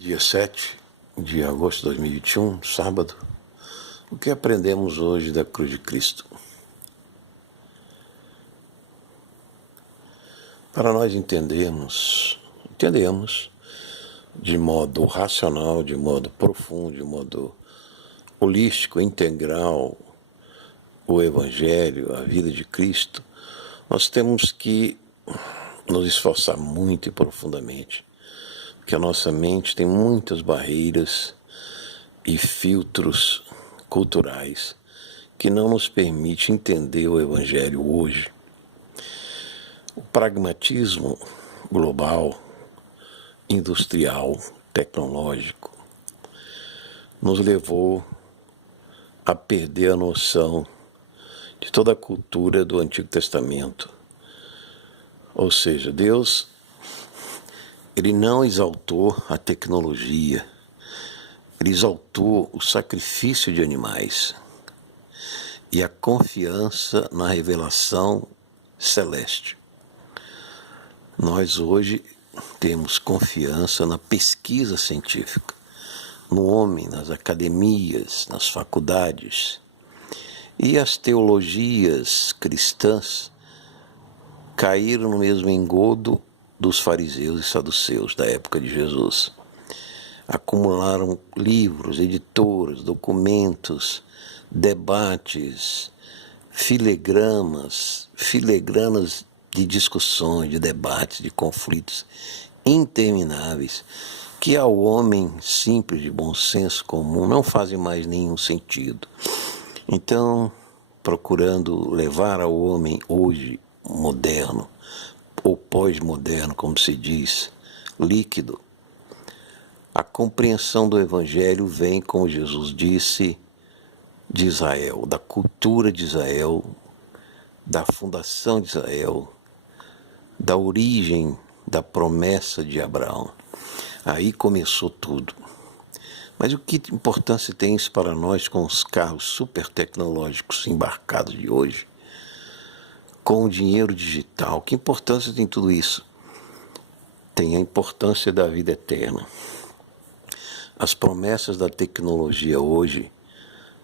Dia 7 de agosto de 2021, sábado. O que aprendemos hoje da cruz de Cristo? Para nós entendemos de modo racional, de modo profundo, de modo holístico, integral, o Evangelho, a vida de Cristo, nós temos que nos esforçar muito e profundamente, porque a nossa mente tem muitas barreiras e filtros culturais que não nos permite entender o Evangelho hoje. O pragmatismo global, industrial, tecnológico, nos levou a perder a noção de toda a cultura do Antigo Testamento. Ou seja, Deus, Ele não exaltou a tecnologia, Ele exaltou o sacrifício de animais e a confiança na revelação celeste. Nós hoje temos confiança na pesquisa científica, no homem, nas academias, nas faculdades. E as teologias cristãs caíram no mesmo engodo dos fariseus e saduceus da época de Jesus. Acumularam livros, editoras, documentos, debates, filegranas de discussões, de debates, de conflitos intermináveis, que ao homem simples, de bom senso comum, não fazem mais nenhum sentido. Então, procurando levar ao homem hoje moderno, ou pós-moderno, como se diz, líquido, a compreensão do Evangelho vem, como Jesus disse, de Israel, da cultura de Israel, da fundação de Israel, da origem da promessa de Abraão. Aí começou tudo. Mas o que importância tem isso para nós com os carros super tecnológicos embarcados de hoje? Com o dinheiro digital, que importância tem tudo isso? Tem a importância da vida eterna. As promessas da tecnologia hoje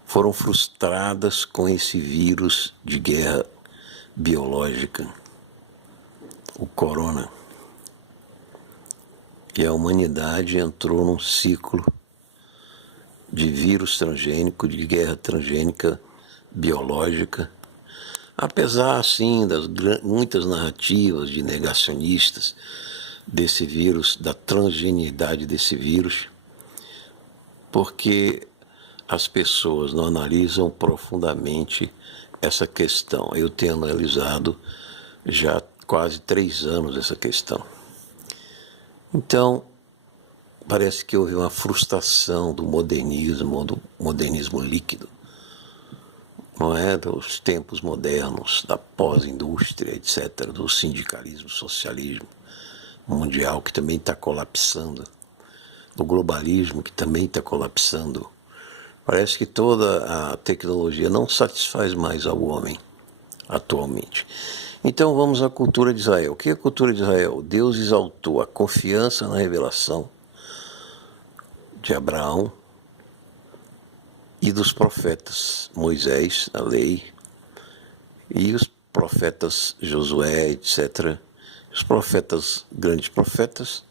foram frustradas com esse vírus de guerra biológica, o corona. E a humanidade entrou num ciclo de vírus transgênico, de guerra transgênica biológica, apesar, sim, das muitas narrativas de negacionistas desse vírus, da transgenialidade desse vírus, porque as pessoas não analisam profundamente essa questão. Eu tenho analisado já há quase 3 anos essa questão. Então, parece que houve uma frustração do modernismo líquido, não é? Dos tempos modernos, da pós-indústria, etc., do sindicalismo, socialismo mundial, que também está colapsando, do globalismo, que também está colapsando. Parece que toda a tecnologia não satisfaz mais ao homem atualmente. Então vamos à cultura de Israel. O que é a cultura de Israel? Deus exaltou a confiança na revelação de Abraão e dos profetas Moisés, a lei, e os profetas Josué, etc., os profetas, grandes profetas,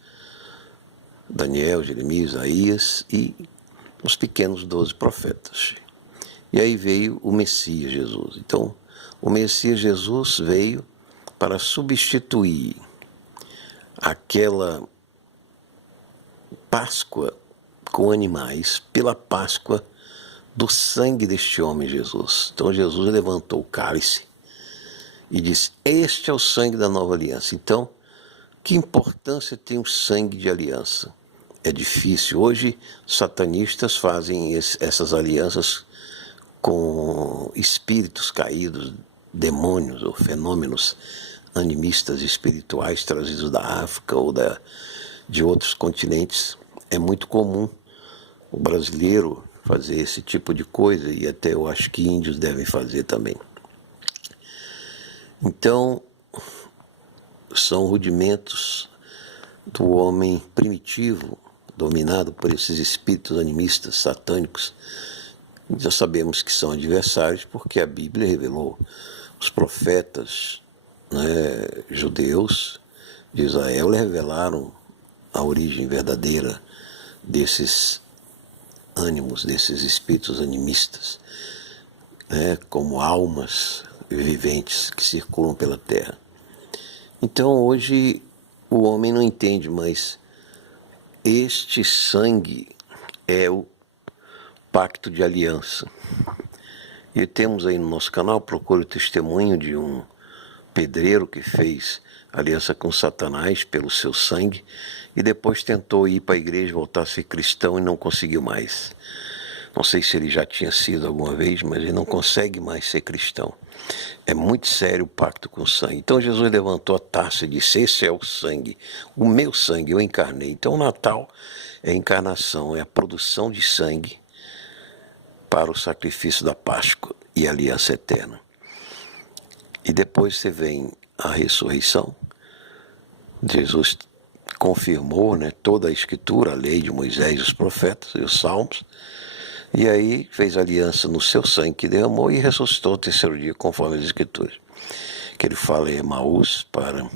Daniel, Jeremias, Isaías e os pequenos 12 profetas. E aí veio o Messias Jesus. Então, o Messias Jesus veio para substituir aquela Páscoa com animais pela Páscoa do sangue deste homem Jesus. Então Jesus levantou o cálice e disse: este é o sangue da nova aliança. Então, que importância tem o sangue de aliança? É difícil. Hoje, satanistas fazem essas alianças com espíritos caídos, demônios ou fenômenos animistas espirituais trazidos da África ou de outros continentes. É muito comum o brasileiro fazer esse tipo de coisa, e até eu acho que índios devem fazer também. Então, são rudimentos do homem primitivo, dominado por esses espíritos animistas, satânicos. Já sabemos que são adversários porque a Bíblia revelou. Os profetas, né, judeus de Israel revelaram a origem verdadeira desses ânimos, desses espíritos animistas, né, como almas viventes que circulam pela terra. Então hoje o homem não entende, mas este sangue é o pacto de aliança. E temos aí no nosso canal, procure o testemunho de um pedreiro que fez aliança com Satanás pelo seu sangue e depois tentou ir para a igreja, voltar a ser cristão e não conseguiu mais. Não sei se ele já tinha sido alguma vez, mas ele não consegue mais ser cristão. É muito sério o pacto com o sangue. Então Jesus levantou a taça e disse: esse é o sangue, o meu sangue, eu encarnei. Então o Natal é a encarnação, é a produção de sangue para o sacrifício da Páscoa e a aliança eterna. E depois você vem a ressurreição. Jesus confirmou, né, toda a escritura, a lei de Moisés, os profetas e os salmos, e aí fez aliança no seu sangue que derramou e ressuscitou ao terceiro dia, conforme as escrituras, que ele fala em Emaús para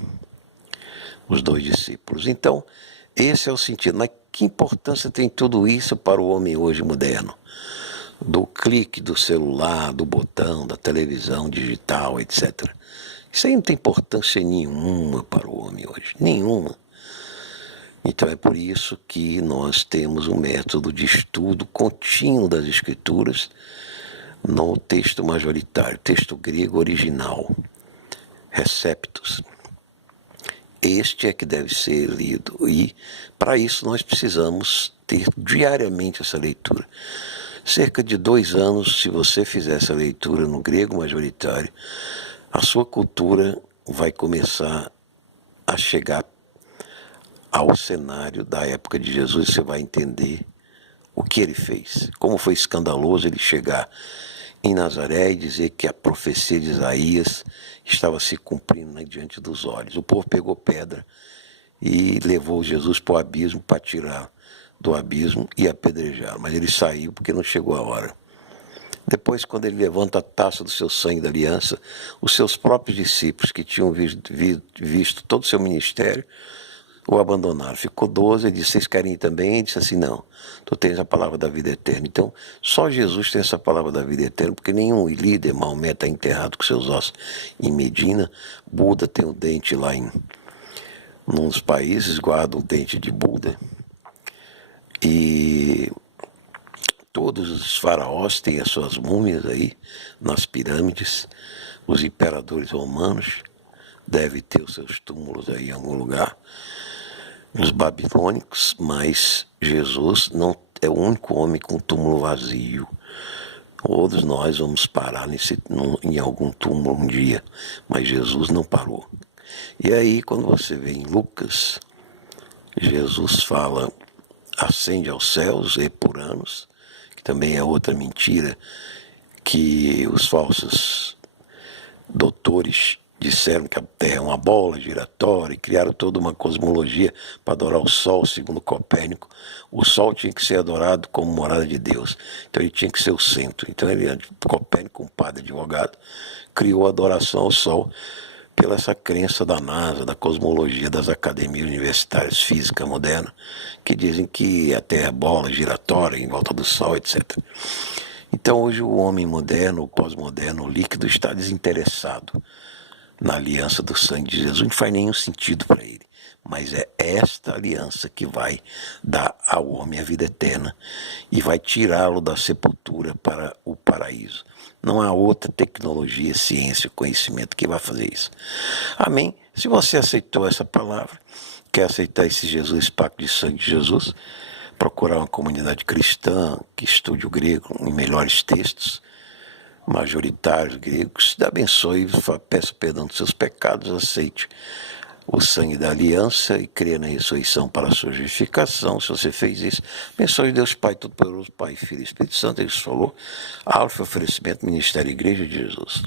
os 2 discípulos. Então, esse é o sentido. Mas que importância tem tudo isso para o homem hoje moderno? Do clique do celular, do botão, da televisão digital, etc. Isso aí não tem importância nenhuma para o homem hoje, nenhuma. Então é por isso que nós temos um método de estudo contínuo das Escrituras no texto majoritário, texto grego original, Receptus. Este é que deve ser lido e para isso nós precisamos ter diariamente essa leitura. Cerca de 2 anos, se você fizer essa leitura no grego majoritário, a sua cultura vai começar a chegar ao cenário da época de Jesus. Você vai entender o que ele fez, como foi escandaloso ele chegar em Nazaré e dizer que a profecia de Isaías estava se cumprindo, né, diante dos olhos. O povo pegou pedra e levou Jesus para o abismo para tirar do abismo e apedrejar, mas ele saiu porque não chegou a hora. Depois, quando ele levanta a taça do seu sangue da aliança, os seus próprios discípulos, que tinham visto todo o seu ministério, o abandonaram. Ficou 12, ele disse: vocês querem ir também? Ele disse assim: não, tu tens a palavra da vida eterna. Então, só Jesus tem essa palavra da vida eterna, porque nenhum líder, Maomé está enterrado com seus ossos em Medina, Buda tem o dente lá em num dos países, guarda o dente de Buda. E todos os faraós têm as suas múmias aí nas pirâmides. Os imperadores romanos devem ter os seus túmulos aí em algum lugar. Os babilônicos, mas Jesus não é o único homem com túmulo vazio. Todos nós vamos parar em algum túmulo um dia, mas Jesus não parou. E aí, quando você vê em Lucas, Jesus fala: ascende aos céus e por anos, que também é outra mentira que os falsos doutores disseram que a Terra é uma bola giratória e criaram toda uma cosmologia para adorar o Sol, segundo Copérnico. O Sol tinha que ser adorado como morada de Deus, então ele tinha que ser o centro. Então Copérnico, um padre advogado, criou a adoração ao Sol pela essa crença da NASA, da cosmologia das academias universitárias física moderna, que dizem que a Terra é bola giratória em volta do Sol, etc. Então hoje o homem moderno, o pós-moderno, o líquido, está desinteressado na aliança do sangue de Jesus. Não faz nenhum sentido para ele, mas é esta aliança que vai dar ao homem a vida eterna e vai tirá-lo da sepultura para o paraíso. Não há outra tecnologia, ciência, conhecimento que vai fazer isso. Amém? Se você aceitou essa palavra, quer aceitar esse Jesus, pacto de sangue de Jesus, procurar uma comunidade cristã que estude o grego em melhores textos, majoritários gregos, te abençoe, peça perdão dos seus pecados, aceite o sangue da aliança e crê na ressurreição para a sua justificação. Se você fez isso, abençoe Deus Pai Todo-Poderoso, Pai, Filho e Espírito Santo. Ele falou: Alfa, oferecimento, Ministério e Igreja de Jesus.